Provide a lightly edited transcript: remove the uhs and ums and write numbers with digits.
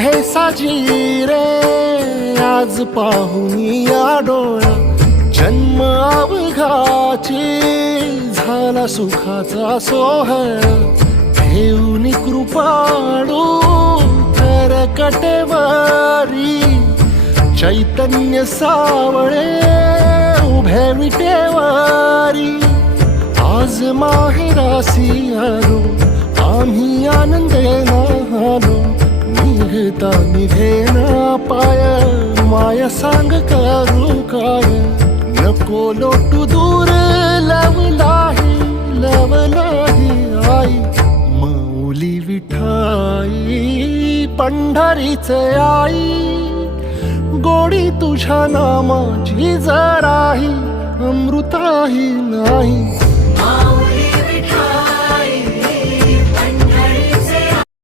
हे साजी रे आज पाहून या डोळा जन्म अवघाची झाला सुखाचा सोहळा घेऊन कृपाळू तर कटेवारी चैतन्य सावळे उभे विटेवारी आज माहेरासी आलो आम्ही आनंदेना आलो निघता निघेना पाय माया सांग करू काय नको लोटू दूर लवलाही आई मौली विठाई पंढरीच आई गोडी तुझ्या नामाची जराही अमृताही नाही माऊली विठा